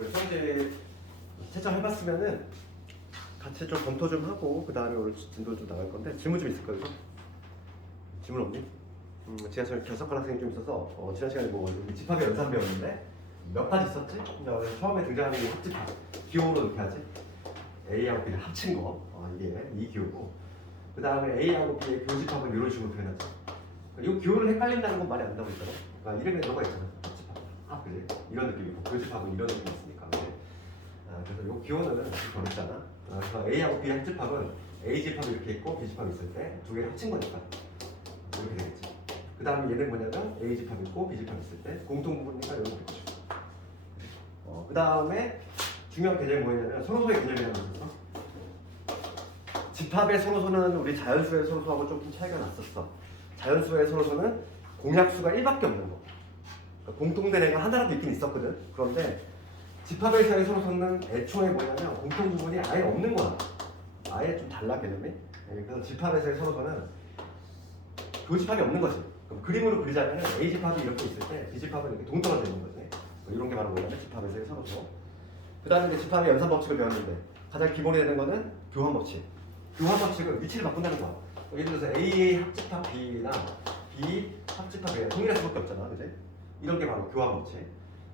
그래서 이제 채점해봤으면은 같이 좀 검토 좀 하고 그 다음에 오늘 진도 좀 나갈 건데 질문 좀 있을 거예요. 질문 없니? 지하철 결석한 학생이 좀 있어서 지난 시간에 뭐 집합의 연산 배웠는데 몇 가지 있었지? 근데 처음에 등장하는 게 합집합 기호로 이렇게 하지. A하고 B를 합친 거 이게 이 기호고 그 다음에 A하고 B의 교집합을 이런 식으로 표현하지. 이 기호를 헷갈린다는 건 말이 안 된다고 했잖아. 그러니까 이름에 들어가 있잖아. 합집합 그지? 이런 느낌이고 교집합은 이런 느낌이 있으니까 그래서 이 기호는 그렇잖아. 그래서 A하고 B의 합집합은 A집합이 이렇게 있고 B집합이 있을 때 두 개를 합친 거니까 이렇게 되겠지. 그 다음에 얘는 뭐냐면 A집합이 있고 B집합이 있을 때 공통부분이니까 이렇게 되겠죠. 그 다음에 중요한 개념이 뭐냐면 서로소의 개념이라는 거 있었어. 집합의 서로소는 우리 자연수의 서로소하고 조금 차이가 났었어. 자연수의 서로소는 공약수가 1밖에 없는 거. 그러니까 공통된 애가 하나라도 있긴 있었거든. 그런데 집합에서의 서로소는 애초에 뭐냐면 공통부분이 아예 없는 거야. 아예 좀 달라 개념이. 그래서 집합에서의 서로소는 교집합이 없는 거지. 그럼 그림으로 그리자면 A집합이 이렇게 있을 때 B집합은 이렇게 동떨어져 있는 거지. 이런 게 바로 뭐냐면 집합에서의 서로소. 그 다음에 집합의 연산 법칙을 배웠는데 가장 기본이 되는 거는 교환 법칙. 교환 법칙은 위치를 바꾼다는 거야. 예를 들어서 A의 합집합 B나 B 합집합 A가 동일할 수밖에 없잖아, 그지? 이런 게 바로 교환 법칙.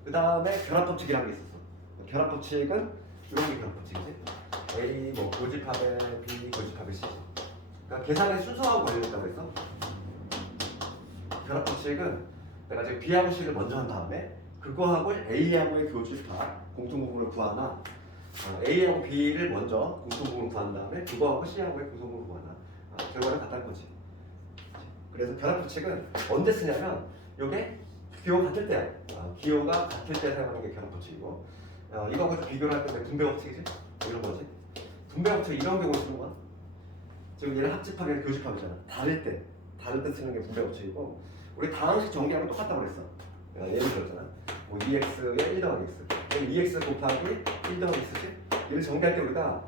그 다음에 결합 법칙이라는 게 있었어. 결합 법칙은 이런 게 결합 법칙이지. A 뭐 교집합에 B 교집합에 C. 그러니까 계산의 순서하고 관련있다고 해서 결합 법칙은 내가 지금 B하고 C를 먼저 한 다음에 그거하고 A하고의 교집합 공통부분을 구하나 A하고 B를 먼저 공통부분을 구한 다음에 그거하고 C하고의 공통부분을 구하나 결과는 같다는 거지. 그래서 결합 법칙은 언제 쓰냐면 이게 기호가 같을 때야. 기호가 같을 때 사용하는 게 결합 법칙이고 이거하고 비교를 할 때 분배 법칙이지? 이런 거지. 분배 법칙 이런 경우에 쓰는 거야. 지금 얘는 합집합이랑 교집합이잖아. 다를 때 쓰는 게 분배 법칙이고 우리 다항식 정리하면 똑같다고 그랬어. 예를 들었잖아. 뭐 2x에 1 더하기 x. 그럼 2x 곱하기 1 더하기 x지? 얘를 정리할 때 우리가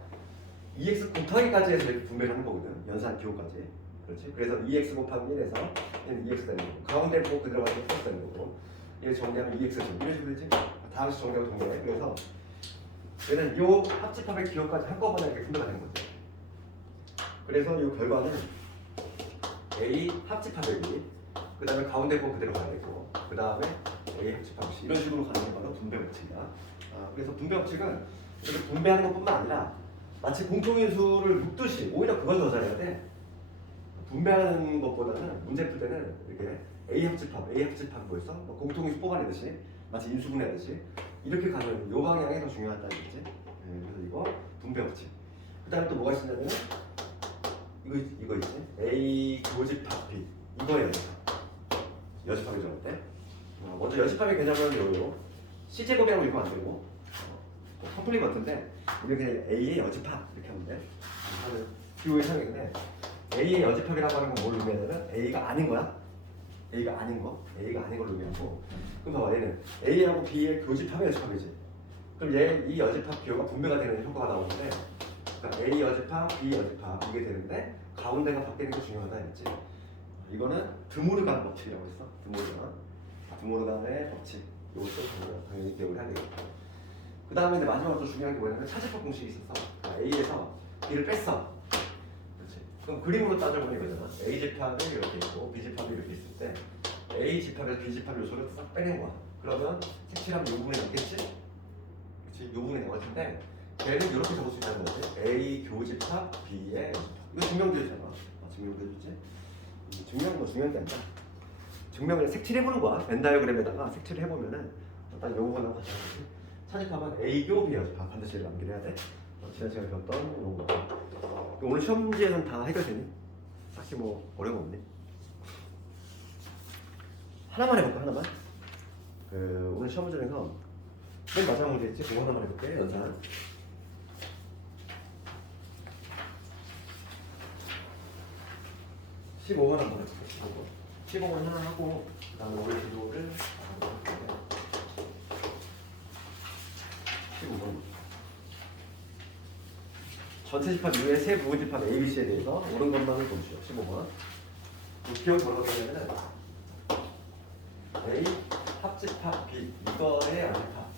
2x 곱하기까지 해서 이렇게 분배를 하는 거거든. 연산 기호까지. 그렇지? 그래서 2x 곱하기 1에서 얘는 2x 되는 거고 가운데 뭐 그 들어가서 플러스 되는 거고 얘를 정리하면 2x 좀 이런 식으로 되지? 다항식 정리하고 정리해. 그래서 얘는 요 합집합의 기호까지 한꺼번에 이렇게 분배가 되는 거지. 그래서 이 결과는 A 합집합의 B 그 다음에 가운데 거 그대로 가야 되고 그 다음에 A 합집합 C 이런 식으로 가는 게 바로 분배 법칙이야. 그래서 분배 법칙은 이렇게 분배하는 것뿐만 아니라 마치 공통인수를 묶듯이 오히려 그걸 더 잘해야 돼. 분배하는 것보다는 문제 풀 때는 이렇게 A 합집합 뭐였어? 공통인수 뽑아내듯이 마치 인수분해하듯이 이렇게 가는 요 방향이 더 중요하다는 거지. 그래서 이거 분배 법칙. 그 다음에 또 뭐가 있냐면 이거 있지? A 교집합 B 이거예요. 여집합이죠, 어때? 먼저 여집합의 개념은 요요. C제곱이라고 읽으면 안 되고 커플링 같은데 우리 그냥 A의 여집합 이렇게 하면 돼. 기호의 상인데 A의 여집합이라고 하는 건 뭘 의미하냐면 A가 아닌 거야. A가 아닌 걸 의미하고 그럼 봐봐 얘는 A하고 B의 교집합의 여집합이지. 그럼 이 여집합 기호가 분배가 되는 효과가 나오는데 그러니까 A 여집합, B 여집합 이게 되는데 가운데가 바뀌는 게 중요하다 했지. 이거는 드모르간 법칙이라고 했어. 드모르간의 법칙. 이것도 당연히 기억을 해야 되겠고. 그 다음에 이제 마지막으로 중요한 게 뭐냐면 차집합 공식이 있었어. A에서 B를 뺐어. 그렇지. 그럼 그림으로 따져보면 이거잖아. A집합이 이렇게 있고 B집합이 이렇게 있을 때 A집합에서 B집합 요소를 싹 빼낸 거야. 그러면 색칠하면 이 부분이 남겠지? 그렇지. 이 부분이 남을 텐데 걔는 이렇게 적을 수 있다는 거지. A 교집합 B의 여집합. 이거 증명되잖아. 증명되지? 증명은 뭐 중요한 게 아니라 증명을 색칠해보는 거야. 벤 다이어그램에다가 색칠을 해보면은 딱 요거나 같이 차집합은 A교 B 여집합 반드시 남기를 해야 돼. 지난 시간에 배웠던 이런 거. 오늘 시험 문제는 다 해결되니? 딱히 뭐 어려운 거 없니? 하나만 해볼까? 하나만? 오늘 시험 문제 중에서 맨 마지막 문제 있지? 그거 하나만 해볼게. 연산 15번 한번 해볼게. 15번 하나 하고 그 다음에 오늘 기도를 15번 전체 집합 이후에 세 부분 집합 A, B, C에 대해서 옳은 것만을 보시죠. 15번 기억 뭐라고 하냐면은 A 합집합 B 이거의 여집합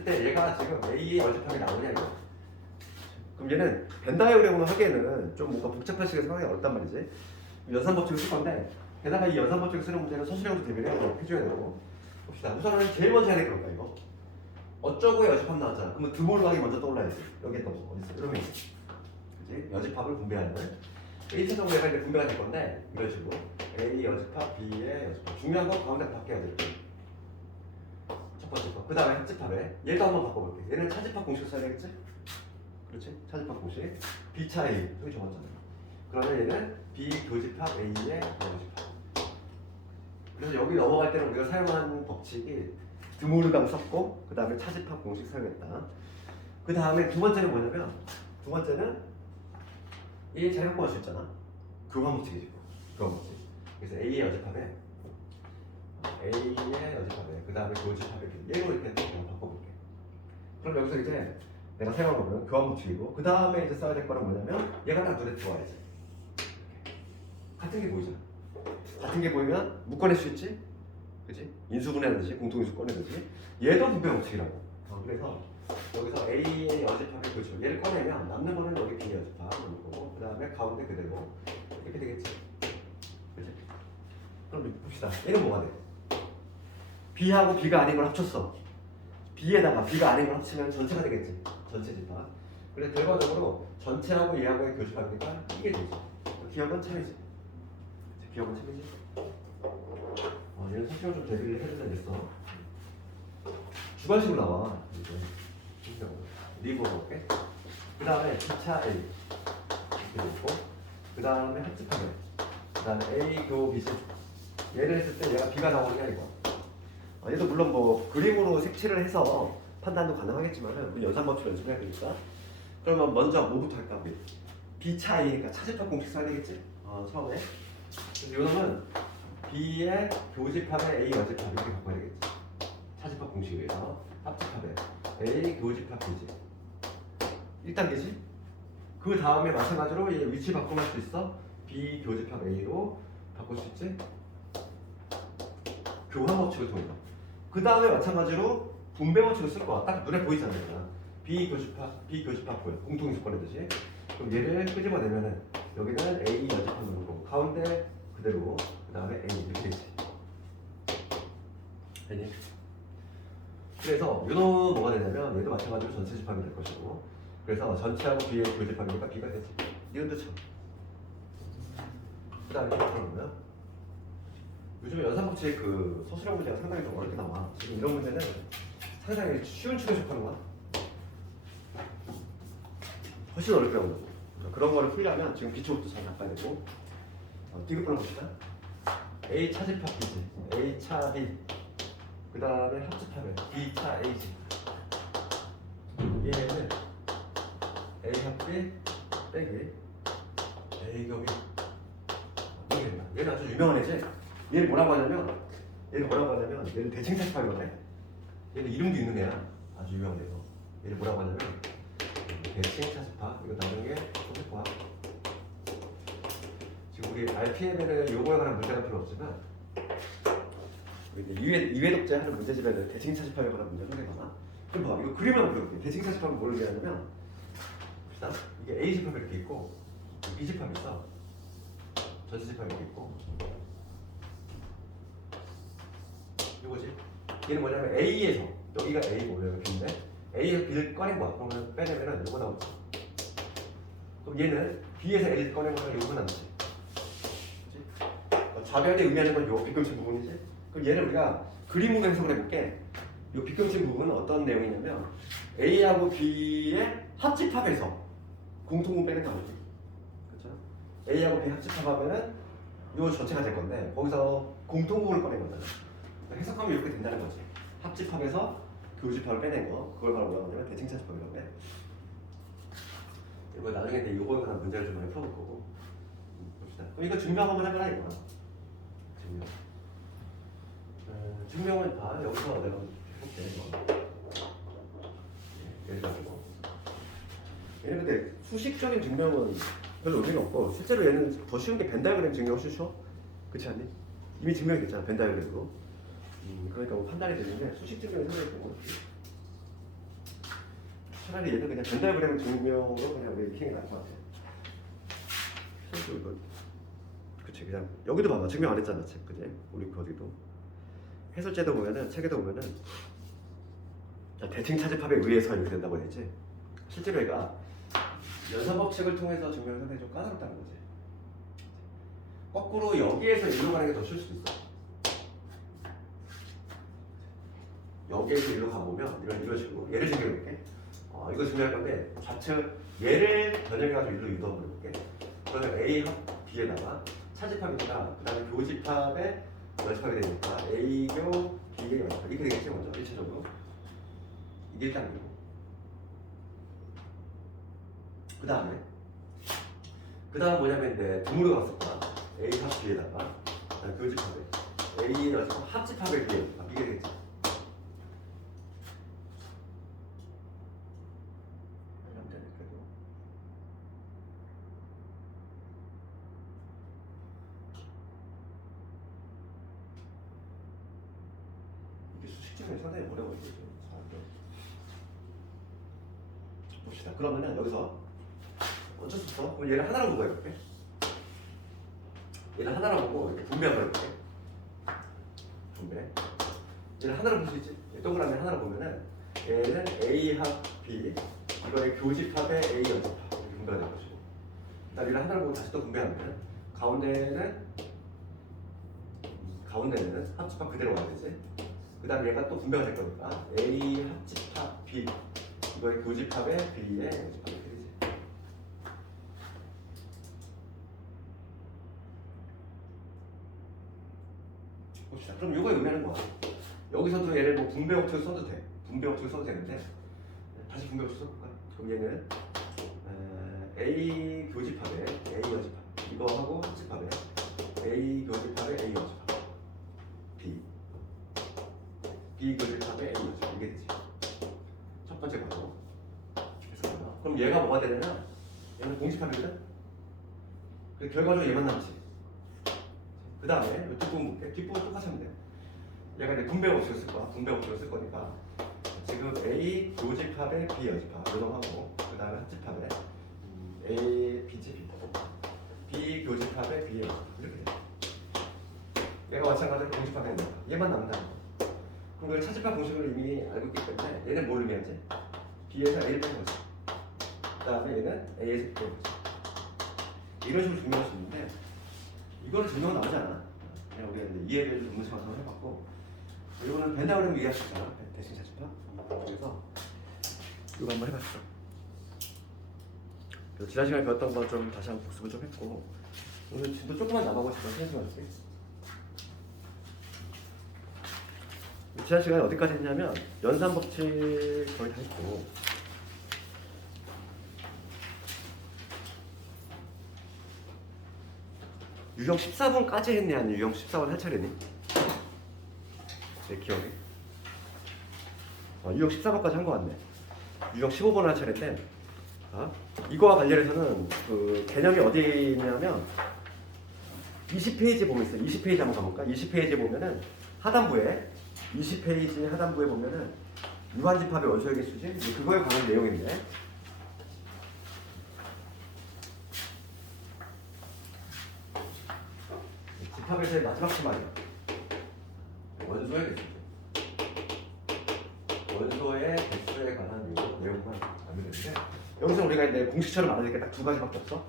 했을 때 얘가 지금 A의 여집합이 나오냐 이거. 그럼 얘는 벤 다이어그램으로 하기에는 좀 뭔가 복잡한 식의 상황이 어렵단 말이지. 연산 법칙을 쓸 건데 게다가 이 연산 법칙을 쓰는 문제는 서술형도 대비를 해줘야 되고. 봅시다. 우선은 제일 먼저 해야 될 건가 이거. 어쩌고의 여집합 나왔잖아. 그러면 드모르강이 먼저 떠올라야지. 여기에 또 어디 있어? 이러면 있어. 그치? 여집합을 분배하는 1차적으로 얘가 이제 분배가 될 건데 이런 식으로 A 여집합, B의 여집합. 중요한 건 가운데 바뀌어야 돼. 첫 번째 거. 그 다음에 합집합에 얘도 한번 바꿔볼게. 얘는 차집합 공식 써야 되겠지? 그렇지? 차집합 공식. B 차 A 여기 적었잖아. 그러면 얘는 B 교집합 A의 여집합. 그래서 여기 넘어갈 때는 우리가 사용한 법칙이 드모르강 썼고 그 다음에 차집합 공식 사용했다. 그 다음에 두 번째는 뭐냐면 두 번째는 이 자격권 할 수 있잖아. 교환 법칙이지. 교환 법칙. 그래서 A의 여집합에 A의 여집합에 그 다음에 교집합에 얘로 이렇게 바꿔볼게. 그럼 여기서 이제 내가 사용한 거는 교환 법칙이고 그 다음에 이제 써야 될 거는 뭐냐면 얘가 딱 눈에 들어와야지. 같은 게 보이잖아. 같은 게 보이면 묶어낼 수 있지? 그치? 인수분해하듯이 공통인수 꺼내듯이 얘도 분배 법칙이라고. 그래서 여기서 A의 여집합의 교집합 얘를 꺼내면 남는 거는 여기 B의 여집합 거고 그 다음에 가운데 그대로 이렇게 되겠지. 그치? 그럼 봅시다. 얘는 뭐가 돼? B하고 B가 아닌 걸 합쳤어. B에다가 B가 아닌 걸 합치면 전체가 되겠지. 전체 집합. 그래서 결과적으로 전체하고 얘하고의 교집합이니까 이게 되지. 기억은 참이지. 기억은 참이지. 얘는 사실은 좀 대비를 해줘야겠어. 주관식으로 나와. 이제 리버 볼게. 그 다음에 2차 A 이렇게 있고, 그 다음에 합집합에, 그 다음에 A 교 B지. 얘를 했을 때 얘가 B가 나오느냐 이거. 얘도 물론 뭐 그림으로 색칠을 해서 판단도 가능하겠지만은 우리 연산법칙 연습해야 되니까. 그러면 먼저 뭐부터 할까 우리? B차 A니까 차집합 공식 써야 되겠지? 처음에. 그래서 요놈은 B의 교집합에 A 여집합 이렇게 바꿔야 되겠지. 차집합 공식이에요. 합집합에 A 교집합 B지. 1단계지? 그 다음에 마찬가지로 얘 위치 바꾸면 할 수 있어. B 교집합 A로 바꿀 수 있지? 교환 법칙을 통해서. 그 다음에 마찬가지로 분배 법칙을 쓸 거야. 딱 눈에 보이잖아요. B 교집합 보여. 공통인수 꺼내듯이. 그럼 얘를 끄집어내면은 여기는 A 여집합 넣는 거고 가운데 그대로 그 다음에 A 이렇게 되지. 되니? 그래서 요놈은 뭐가 되냐면 얘도 마찬가지로 전체 집합이 될 것이고 그래서 전체하고 B의 교집합이니까 B가 되지. 이건도 참. 그 다음에 이렇게 보면 요즘에 연산법칙 그 서술형 문제가 상당히 좀 어렵게 나와. 지금 이런 문제는 상당히 쉬운 축에 속하는 거야. 훨씬 어렵게 나오고 그런 거를 풀려면 지금 기초부터 잘 잡아야 되고 디귿번호 봅시다. A 차집합 B지. A 차 B 그 다음에 합집합에 B 차 A지. 얘는 A 합 B 빼기 A 교 B 얘는 아주 유명한 애지. 얘를 뭐라고 하냐면 얘는 대칭 차집합이거든. 얘는 이름도 있는 애야. 아주 유명한 애고 얘를 뭐라고 하냐면 대칭 차집합. 이거 나중에 할 거야. 지금 우리 RPM에는 요거에 관한 문제가 필요 없지만 이회 독재 하는 문제집에는 대칭 차집합에 관한 문제가 생겨나. 그럼 봐, 이거 그림을 한번 그려볼게. 대칭 차집합은 뭘 얘기하냐면 봅시다. 이게 A 집합이 이렇게 있고 B 집합이 있어. 전체 집합이 이렇게 있고 이거지. 얘는 뭐냐면 A에서 여기가 A고 여기가 B인데 A에서 B를 꺼낸 거야. 그러면 빼내면은 이거 나오지. 그럼 얘는 B에서 A를 꺼낸 거는 이거 나오지. 그치? 좌변이 의미하는 건 요 빗금친 부분이지. 그럼 얘를 우리가 그림으로 해석을 해볼게. 요 빗금친 부분은 어떤 내용이냐면 A하고 B의 합집합에서 공통분 빼는 거 아니지. 그렇죠? A하고 B 합집합하면은 요 전체가 될 건데 거기서 공통분을 꺼낸 거잖아. 해석하면 이렇게 된다는 거지. 합집합에서 교집합을 빼낸 거. 그걸 바로 뭐라고 하냐면 대칭 차집합이라고 해. 이거 나중에 이제 요거에 관한 문제를 좀 많이 풀어볼 거고. 봅시다. 그럼 이거 증명 한번 해보라 이거야. 증명. 증명은 여기서 내가 해볼게. 예를 들고 얘는 근데 수식적인 증명은 별로 의미가 없고 실제로 얘는 더 쉬운 게 벤 다이어그램 증명이 훨씬 쉬워. 그렇지 않니? 이미 증명이 됐잖아 벤 다이어그램으로. 그러니까 뭐 판단이 되는데 수식 증명이 상당히 좋고 차라리 얘는 그냥 벤다이그램 증명으로 그냥 우리 익히는 게 나을 것 같아. 이거 그치 그냥 여기도 봐봐 증명 안 했잖아 책 그지? 우리 거기도 해설제도 보면은 책에도 보면은 대칭 차집합에 의해서 이렇게 된다고 했지. 실제로 얘가 연산 법칙을 통해서 증명하는 게 좀 까다롭다는 거지. 거꾸로 여기에서 일로 가는 게 더 쉬울 수도 있어. 여기에서 일로 가보면 이런 식으로 예를 들어볼게. 이거 증명할 건데 좌측 얘를 변형해가지고 일로 유도해볼게. 그러면 A 합 B에다가 차집합이니까 그 다음에 교집합에 연습하게 되니까 A교 B의 연습 이렇게 되겠지 먼저 1차적으로. 이게 1단계고 그 다음 뭐냐면 이제 등으로 갔었다. A 합 B에다가 교집합에 A 연습 합집합에 B 연습 이게 되겠지. 상당히 오래 걸리죠. 봅시다. 그러면은 여기서 어쩔 수 없어. 그럼 얘를 하나로 보고 해볼게. 얘를 하나로 보고 이렇게 분배한번 해볼게. 분배. 얘를 하나로 볼 수 있지. 동그라미 하나로 보면은 얘는 A 합 B 이거의 교집합에 A 연습합 이렇게 분배가 될 것이고. 그다음 얘를 하나로 보고 다시 또 분배하면 가운데는 합집합 그대로 와야 되지. 그 다음 얘가 또 분배가 될 거니까 A 합집합 B 이거의 교집합에 B의 연습합이 되지. 봅시다. 그럼 이거 의미하는 거야. 여기서도 얘를 뭐 분배 법칙을 써도 돼. 분배 법칙을 써도 되는데 다시 분배 법칙 써볼까? 그럼 얘는 A 교집합에 A 연습합 이거 하고 합집합에 A 교집합에 A 연습합 B 교집합에 A 연습 이게 되지. 첫 번째 과정. 그럼 얘가 뭐가 되냐면 얘는 공집합이거든. 그래서 결과적으로 얘만 남지. 그 다음에 뒷부분 볼게. 뒷부분 똑같이 하면 돼. 얘가 이제 분배 법칙을 쓸 거야. 분배 법칙을 쓸 거니까 지금 A 교집합에 B 연습합 이동하고 그 다음에 합집합에 A B집 B 교집합에 B 연습합 이렇게 돼. 얘가 마찬가지로 공집합이 된다. 얘만 남는다는 거야. 그럼 그 차집합 공식을 이미 알고 있기 때문에 얘는 뭘 의미하지? B에서 A를 빼는 거지. 그 다음에 얘는 A에서 B를 빼는 거지. 이런 식으로 증명할 수 있는데 이거는 증명은 나오지 않아. 그냥 우리가 이제 이해를 전문식으로 한번 해봤고 이거는 벤다그램 이해할 수 있잖아. 대칭 차집합. 그래서 이거 한번 해봤어. 그래서 지난 시간에 배웠던 거 좀 다시 한번 복습을 좀 했고 오늘 진도 조금만 남아고 싶어서 시간 줄게. 지난 시간에 어디까지 했냐면 연산 법칙 거의 다 했고 유형 14번까지 했네. 아니 유형 14번 할 차례니? 내 기억에 유형 14번까지 한 거 같네. 유형 15번 할 차례인데 이거와 관련해서는 그 개념이 어디 있냐면 20페이지 보면 있어요. 20페이지 한번 가볼까? 20페이지에 보면은 하단부에 20페이지 하단부에 보면은 유한집합의 원소의 개수지? 그거에 관한 내용인데 집합에서의 마지막 수말이야. 원소의 개수. 원소의 개수에 관한 내용만 알면 되는데 여기서 우리가 이제 공식처럼 알아야 될 게 딱 두 가지밖에 없어.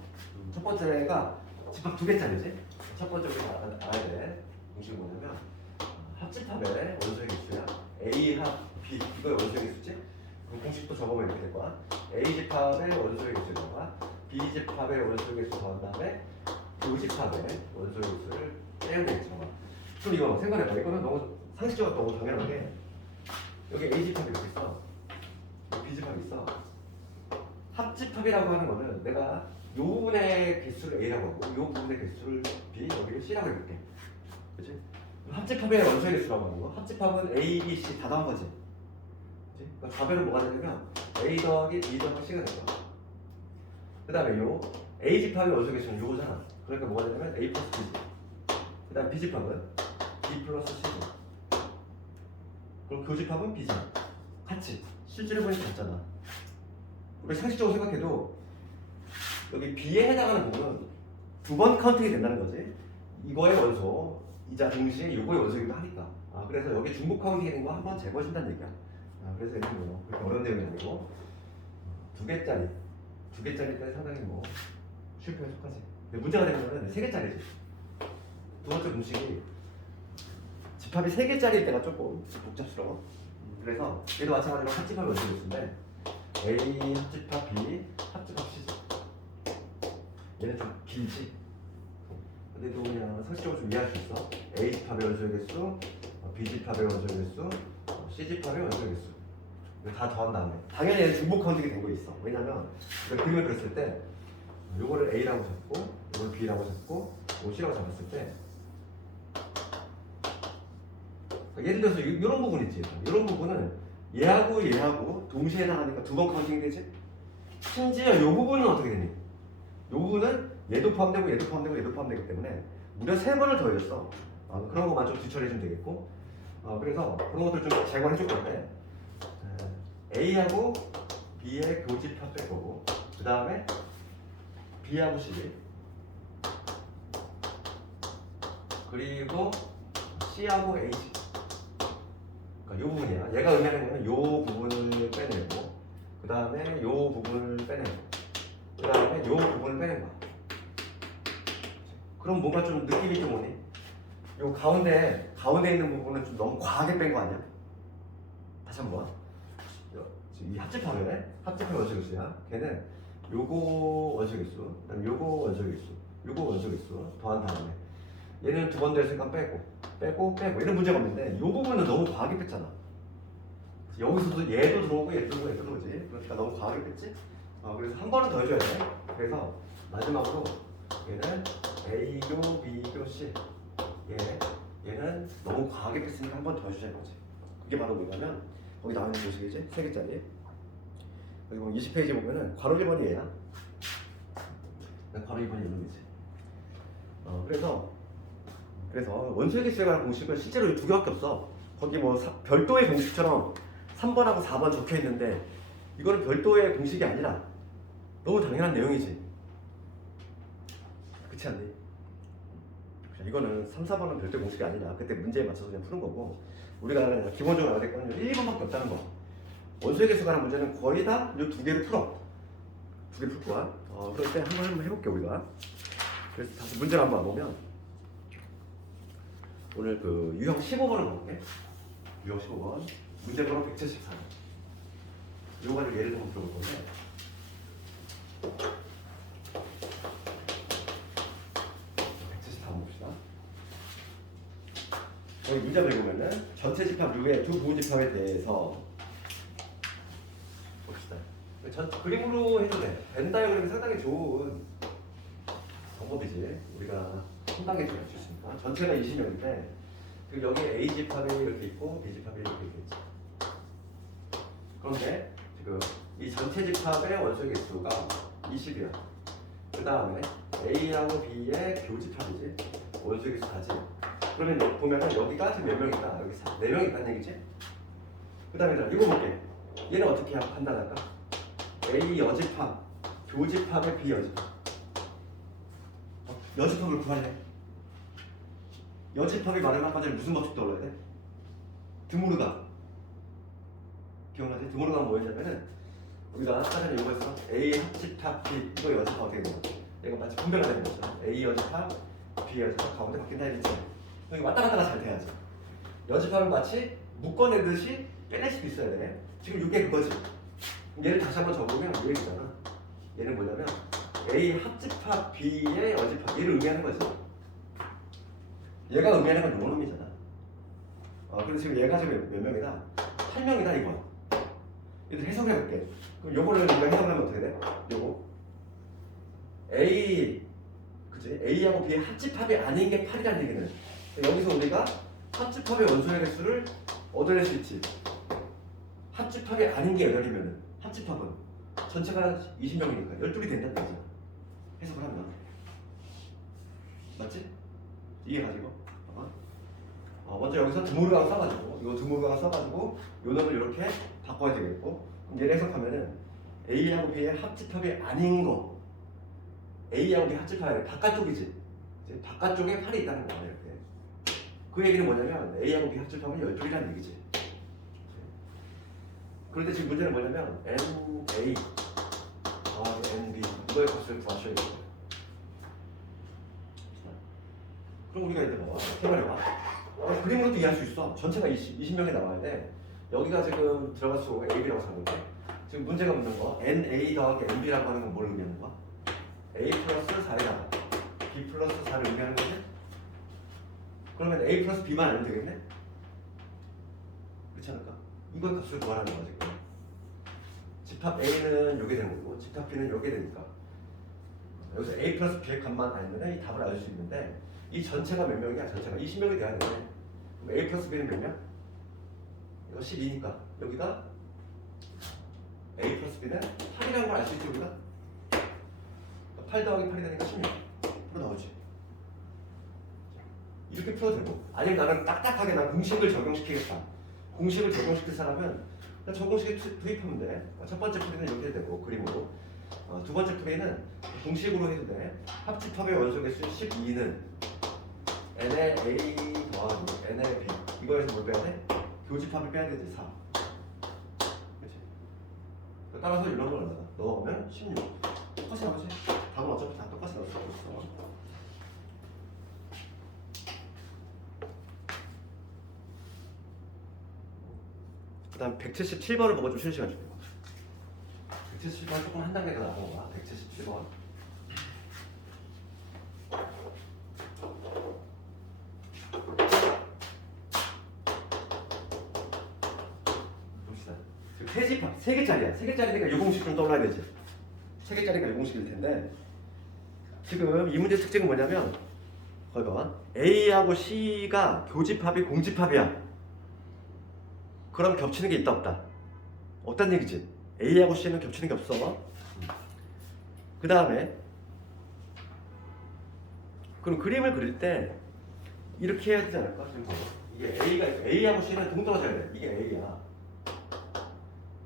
첫 번째가 집합 두 개짜리지. 첫 번째 우리가 알아야 될 공식이 뭐냐면 합집합의 원소의 개수야. A 합 B 이거의 원소의 개수지. 그 공식도 적어보면 이렇게 될 거야. A 집합의 원소의 개수에다가 B 집합의 원소의 개수 더한 다음에 교집합의 원소의 개수를 빼야 되겠죠. 그럼 이거 생각해봐. 이거는 너무 상식적으로 너무 당연한 게 여기 A 집합이 이렇게 있어. B 집합이 있어. 합집합이라고 하는 거는 내가 요 부분의 개수를 A라고 하고 요 부분의 개수를 B, 여기를 C라고 해볼게. 그치? 합집합의 원소의 개수라고 하는 거. 합집합은 A, B, C 다 나온 거지. 그치? 그러니까 답변은 뭐가 되냐면 A 더하기 B 더하기 C가 될 거야. 그 다음에 요 A 집합의 원소의 개수는 요거잖아. 그러니까 뭐가 되냐면 A 플러스 B지. 그 다음 B 집합은 B 플러스 C지. 그럼 교집합은 B지. 같이. 실제로 보니까 같잖아. 우리 상식적으로 생각해도 여기 B에 해당하는 부분은 두 번 카운팅이 된다는 거지. 이거의 원소 이자 동시에 이거의 원소이기도 하니까. 그래서 여기 중복 카운팅이 된 거 한 번 제거해준다는 얘기야. 그래서 얘는 뭐 그렇게 어려운 내용이 아니고 두 개짜리 때 상당히 뭐 슈퍼에 속하지. 근데 문제가 되면은 세 개짜리지. 두 번째 공식이 집합이 세 개짜리일 때가 조금 복잡스러워. 그래서 얘도 마찬가지로 합집합 원소개수인데 A 합집합 B 합집합 C지. 얘는 좀 길지. 근데 또 그냥 상식적으로 좀 이해할 수 있어. A 집합의 원소개수, B 집합의 원소개수, C 집합의 원소개수. 이거 다 더한 다음에 당연히 얘는 중복 카운팅이 되고 있어. 왜냐면 그림을 그렸을 때 요거를 A라고 잡고 요걸 B라고 잡고 요걸 C라고 잡았을 때 예를 들어서 이런 부분 있지. 이런 부분은 얘하고 동시에 나가니까 두 번 카운팅이 되지. 심지어 이 부분은 어떻게 되니? 이 부분은 얘도 포함되고 얘도 포함되고 얘도 포함되기 때문에 무려 세 번을 더해줬어. 그런 것만 좀 뒤처리해주면 되겠고. 그래서 그런 것들 좀 제거해줄 건데 A하고 B의 교집합 뺄 거고 그 다음에 B하고 C 그리고 C하고 A 이 부분이야. 얘가 의미하는 거는 이 부분을 빼내고 그 다음에 이 부분을 빼내고 그 다음에 이 부분을 빼낸 거야. 그럼 뭔가 좀 느낌이 좀 오니? 요 가운데 있는 부분은 좀 너무 과하게 뺀 거 아니야? 다시 한번 이 합집합의 원소개수야. 걔는 요거 원소개수 그다음 요거 원소개수 요거 원소개수 더한 다음에 얘는 두 번 더했으니까 빼고 이런 문제가 없는데 이 부분은 너무 과하게 뺐잖아. 여기서도 얘도 들어오고 얘도 들어오고 얘도 들어오지. 그러니까 너무 과하게 뺐지. 그래서 한 번은 더 해줘야 돼. 그래서 마지막으로 얘는 A교, B교, C 얘는 너무 과하게 뺐으니까 한 번 더 해주자 이거지. 그게 바로 뭐냐면 거기 나와 있는 공식이지. 세 개짜리. 여기 20페이지 보면은 괄호 1번이 얘야. 괄호 2번이 이런 거지. 그래서 원소의 개수에 관한 공식은 실제로 두 개밖에 없어. 거기 뭐 별도의 공식처럼 3번하고 4번 적혀 있는데 이거는 별도의 공식이 아니라 너무 당연한 내용이지. 그렇지 않니? 이거는 3, 4번은 별도의 공식이 아니라 그때 문제에 맞춰서 그냥 푸는 거고 우리가 그냥 기본적으로 알아야 될 거는 1번밖에 없다는 거. 원소의 개수에 관한 문제는 거의 다 이 두 개를 풀어. 두 개를 풀 거야. 그럴 때 한번 해볼게 우리가. 그래서 다시 문제를 한번 보면 오늘 그 유형 15번을 볼게. 유형 15번 문제번호 174. 이거 가지고 예를 들어 들어볼 건데 174 봅시다. 여기 문제를 보면은 전체 집합 6의 두 부분 집합에 대해서 봅시다. 그림으로 해도 돼. 벤 다이어그램이 상당히 좋은 방법이지. 우리가 한 단계 더 할 수 있으니까. 전체가 20명인데 그 여기 A 집합이 이렇게 있고 B 집합이 이렇게 있겠지. 그런데 지금 이 전체 집합의 원소 개수가 20이야. 그 다음에 A하고 B의 교집합이지. 원소 개수 4지. 그러면 보면은 여기가 지금 몇 명이다. 여기 4명 있다는 얘기지. 그 다음에 이거 볼게. 얘는 어떻게 판단할까? A 여집합, 교집합의 B 여집합. 여집합을 구하래. 여집합이 말하면 아까 전에 무슨 법칙 떠올라야 돼? 드모르간. 기억나지? 드모르간 뭐였냐면은 우리가 아까 전에 이거 했어. A 합집합 B 이거 여집합 어떻게 되는 거야? 얘가 마치 분배가 되는 거잖아. A 여집합 B 여집합 가운데 바뀐다 이랬지. 여기 왔다 갔다가 잘 돼야지. 여집합을 마치 묶어내듯이 빼낼 수도 있어야 돼. 지금 이게 그거지. 얘를 다시 한번 적으면 이 얘기잖아. 얘는 뭐냐면 A 합집합 B의 여집합 얘를 의미하는 거지. 얘가 의미하는 건 이런 의미잖아. 그래서 지금 얘가 지금 몇 명이다? 8명이다 이거. 얘들 해석해볼게. 그럼 요거를 우리가 해석하면 어떻게 돼? 요거 A 그치? A하고 B의 합집합이 아닌 게 8이라는 얘기는 여기서 우리가 합집합의 원소의 개수를 얻어낼 수 있지. 합집합이 아닌 게 8이면은 합집합은 전체가 20명이니까 12이 된다는 얘기잖아. 해석을 하면 맞지? 이게 가지고 봐봐. 먼저 여기서 드모르강 써가지고 이거 드모르강 써가지고 요 놈을 이렇게 바꿔야 되겠고 그럼 얘를 해석하면은 A하고 B의 합집합이 아닌 거. A하고 B 합집합이 아니라 바깥쪽이지. 이제 바깥쪽에 8이 있다는 거야. 이렇게. 그 얘기는 뭐냐면 A하고 B 합집합은 12개라는 얘기지. 그런데 지금 문제는 뭐냐면 NA 더하기 NB 이거의 값을 구하셔야 돼요. 그럼 우리가 이제 뭐 해봐봐. 그림으로도 이해할 수 있어. 전체가 20명이 나와야 돼. 여기가 지금 들어갈 수 AB라고 하는데 지금 문제가 묻는 거 NA 더하기 NB라고 하는 건 뭘 의미하는 거야? A 플러스 4에다가 B 플러스 4를 의미하는 거지? 그러면 A 플러스 B만 알면 되겠네? 그렇지 않을까? 이거의 값을 구하라는 거야 지금. 집합 A는 요게 되는 거고 집합 B는 요게 되니까 여기서 A 플러스 B의 값만 알면 이 답을 알 수 있는데 이 전체가 몇 명이야? 전체가 20명이 돼야 되네. 그럼 A 플러스 B는 몇 명? 이거 12니까 여기가 A 플러스 B는 8이라는 걸 알 수 있지 우리가? 8 더하기 8이 되니까 16 풀어 나오지. 이렇게 풀어도 되고 아니면 나는 딱딱하게 난 공식을 적용시키겠다. 공식을 적용시킬 사람은 그냥 적공식에 투입하면 돼. 첫 번째 풀이는 이렇게 해도 되고 그림으로 두 번째 풀이는 공식으로 해도 돼. 합집합의 원소개수 12는 n의 A 더하기 n의 B 이거에서 뭘 빼야 돼? 교집합을 빼야 되지 4. 그렇지? 따라서 이런 걸 넣어보면 16 똑같이 나오지? 답은 어차피 다 똑같이 나올 수 있어. 그 다음 177번을 보고 좀 쉬는 시간 줄게요. 177번 조금 한 단계 더 나온 거야. 177번. 봅시다. 태집합 3개짜리야. 3개짜리니까 이 공식 좀 떠올라야 되지. 3개짜리가 이 공식일 텐데 지금 이 문제 특징은 뭐냐면 거기 봐. A하고 C가 교집합이 공집합이야. 그럼 겹치는 게 있다 없다? 없다는 얘기지. A하고 C는 겹치는 게 없어. 그 다음에 그럼 그림을 그릴 때 이렇게 해야 되지 않을까? 지금 봐봐. 이게 A하고 C는 동떨어져야 돼. 이게 A야.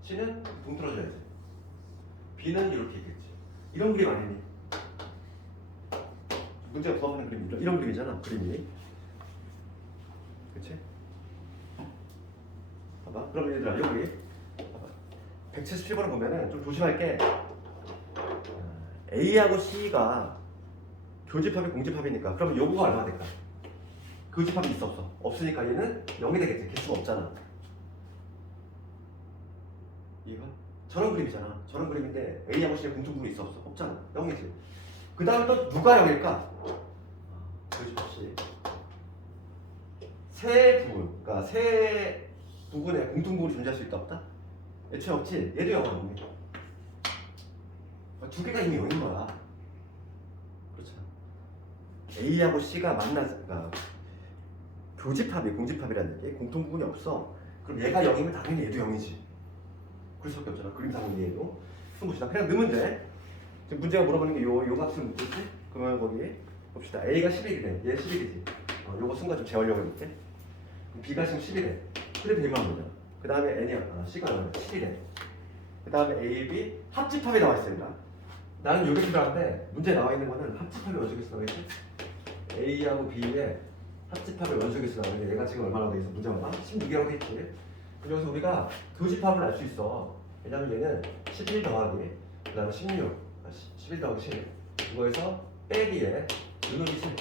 C는 동떨어져야지. B는 이렇게 있겠지. 이런 그림 아니니? 문제가 부합하는 그림 이런 그림이잖아. 그림이. 그렇지? 봐봐. 그럼 얘들아 여기 177번을 보면은 좀 조심할 게 A하고 C가 교집합이 공집합이니까 그러면 요거가 얼마나 될까? 교집합이 있어 없어? 없으니까 얘는 0이 되겠지. 개수가 없잖아. 이거? 저런 그림이잖아. 저런 그림인데 A하고 C의 공통분이 있어 없어? 없잖아. 0이지. 그 다음에 또 누가 0일까? 교집합 C 세 부분, 그러니까 세 부분에 공통부분이 존재할 수 있다 없다? 애초에 없지? 얘도 0은 없네. 두 개가 이미 0인 거야. 그렇죠. A하고 C가 만나서 그러니까 교집합이 공집합이라는 얘기 공통부분이 없어. 그럼 얘가 0이면 당연히 얘도 0이지. 그럴 수밖에 없잖아. 그림상으로 얘도. 그럼 봅시다. 그냥 넣으면 돼. 지금 문제가 물어보는 게 요 값을 묻겠지? 그러면 거기 봅시다. A가 11이래. 얘 11이지. 요거 순간 좀 재우려고 해볼게. B가 지금 11이래. 그래 B가 뭐냐? 그 다음에 N이야. C가 7이래. 그 다음에 A, B 합집합이 나와 있습니다. 나는 여기 필요한데 문제에 나와 있는 거는 합집합의 원소개수 나오겠지? A하고 B의 합집합의 원소개수 나오는데 얘가 지금 얼마나 돼 있어? 문제가 봐? 16이라고 돼 있지? 그래서 우리가 교집합을 알 수 있어. 왜냐면 얘는 11 더하기 그 다음에 11 더하기 10 이거에서 빼기에 누누이 7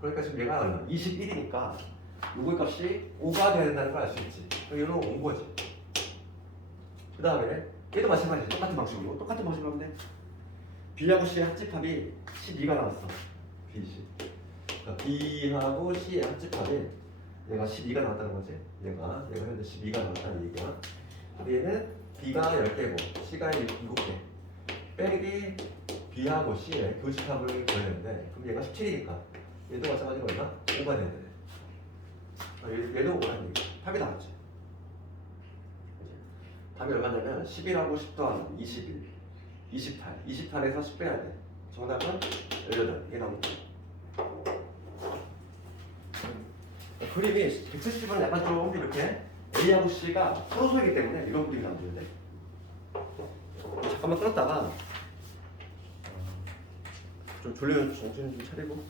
그러니까 지금 얘가 얼마? 21이니까 요거의 값이 5가 돼야 된다는 걸 알 수 있지. 그럼 얘는 온 거지. 그 다음에 얘도 마찬가지지. 똑같은 방식으로 하면 돼. B하고 C의 합집합이 12가 나왔어. B, C. 그러니까 B하고 C의 합집합이 얘가 12가 나왔다는 거지. 얘가 현재 12가 나왔다는 얘기야. 근데 얘는 B가 10개고 C가 7개. 빼기 B하고 C의 교집합을 구해야 되는데 그럼 얘가 17이니까 얘도 마찬가지로 얼마? 5가 돼야 돼. 얘도 5라는 얘기. 답이 나왔지. 답이 얼마냐면 11하고 10 더하기 21 28 28에서 10 빼야 돼. 정답은 18 이게 나옵니다. 그림이 170은 약간 좀 이렇게 A하고 C가 프로소이기 때문에 이런 그림이 나오는데 잠깐만 끊었다가 좀 졸리면 정신 좀 차리고